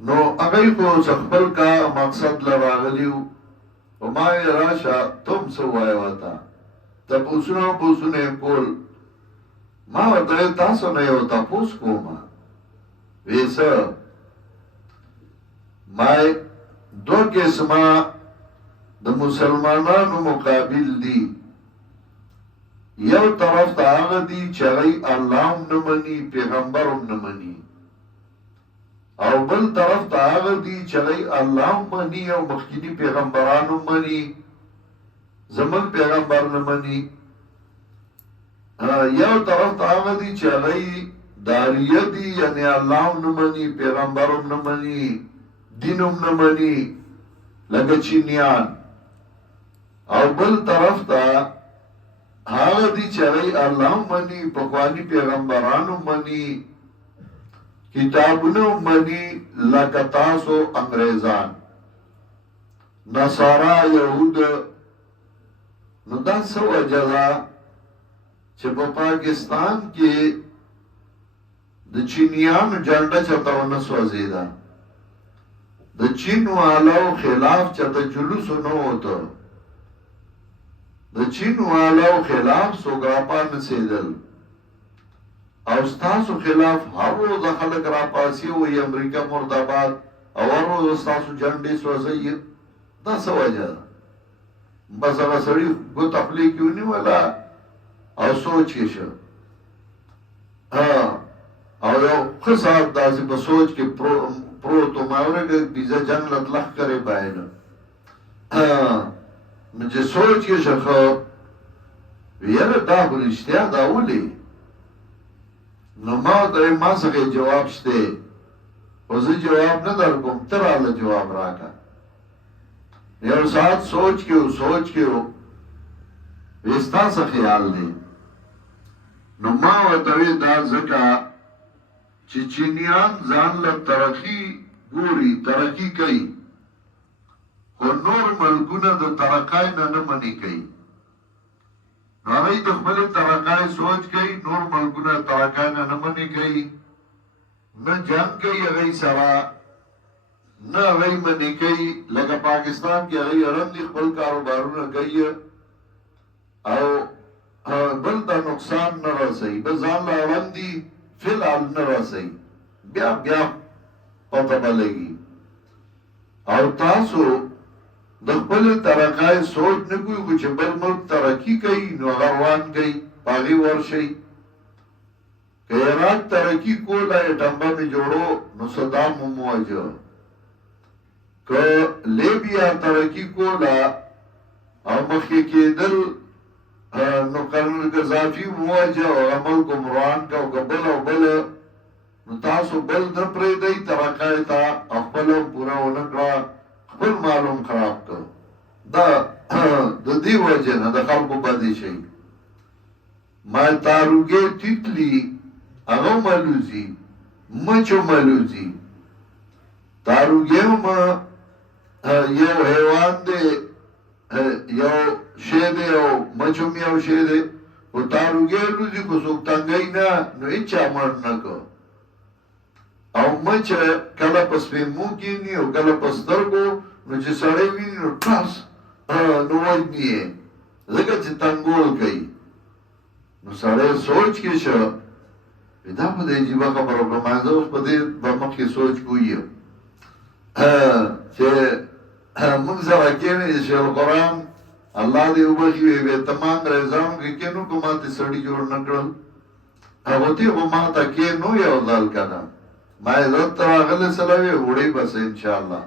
نو هغه خو خپل کا مقصد لراغلیو او ما یې راشه تم څه وایې وته تپوسونه کول ما ورته تاسو نه یو تپوس کومه وی څه ما دو قسمه د مسلمانانو مقابل دي یو طرف ته هغه دي چې هغوی الله هم نه مني پیغمبر هم نه مني او بل طرف ته هغه دي چې هغوی الله هم مني او مخکیني پیغمبران هم مني زموږ پیغمبر نه مني یو طرف ته هغه دي چې هغوی داریه دي یعنی الله هم نه مني پیغمبر هم نه مني دین هم نه مني لکه چینیان او بل طرف ته هغه دي چې هغوی الله هم مني پخواني پیغمبران هم مني کتابونه هم مني لکه تاسو انګریزان نصارا یهود نو دا څه وجه ده چې په پاکستان کې د چینیانو جنډه چاته ونه سوځېده د چین والو خلاف چاته جلوس نه وته د چین والو خلاف سوګراپا نسیدل او ستاسو خلاف هر روز خلک راپاسي وي امریکا مرداباد او هر روز ستاسو جنډې سوځي دا څه وجه ده بس هغه سړي ګوته خولې کې ونیوله او سوچ یې شه او یو ښه ساعت داسې په سوچ کې پروت و ما ورګه بیزه جنګ لطلق کرے باید نو چې سوچ یې شه ښه یاره دا خو رښتیا دا ولې نو ما ته ما څخه جواب شته خو زه جواب نه در کوم ته راله جواب راکړه یو ساعت سوچ کې و وی ستا څه خیال دی نو ما ورته وی دا ځکه چې چینیان ځان له ترقي ګوري ترقي کوي خو نور ملکونه د ترقۍ نه منې کوي هغوی د خپلې ترقۍ سوچ کوي نور ملکونه ترقۍ نه منې کوي نه جنګ کوي هغوی سره نه هغوی منې کوي لکه پاکستان کې هغوی اړم دي خپل کاروبارونه کوي او بل ته نقصان نه رسوي بس ځان له اړم دي فی الحال نه رسوي بیا پته به لګي او تاسو د خپلې ترقۍ سوچ نه کوئ خو چې بل ملک ترقي کوي نو هغه روان کوي په هغې ورشئ که عراق ترقي کوله ایټم بم یې جوړو نو صدام هم ووجه که لیبیا ترقي کوله او مخکې کېدل نو کرنل قذافي مواجه او عمل کوم روان کا او بل او بل نو تاسو بل نه پرېږدئ ترقۍ ته خپل هم پوره ونه کړه خپل معلوم خراب کړ دا د دې وجه نه د خلکو بدې شي ما تاروګې تیتلی هغه ملوزي مچو ملوزي تاروګې هم یو حیوان دی یو شی دی او مچو م یو شی دی خو تاروګې لوزي خو څوک تنګی نه نو هېچا مړ نه کړ او مچ کله په سپېمو کېني او کله په سترګو نو چې سړی ویني نو ټاس نو وژني یې ځکه چې تنګول کوي نو سړی سوچ کې شه دا په دې عجیبه خبره وکړه ما زه اوس په دې به مخکې سوچ کوي چې موږ سره کېنې چې القرآن الله دې وبخي وی تمام انګریزانو کې کېنو که ما ته سړي جوړ نه کړل هغوی خو ما ته کېنو یو ځل که نه ما عزت ته راغلی سلوي وړی بس انشاءالله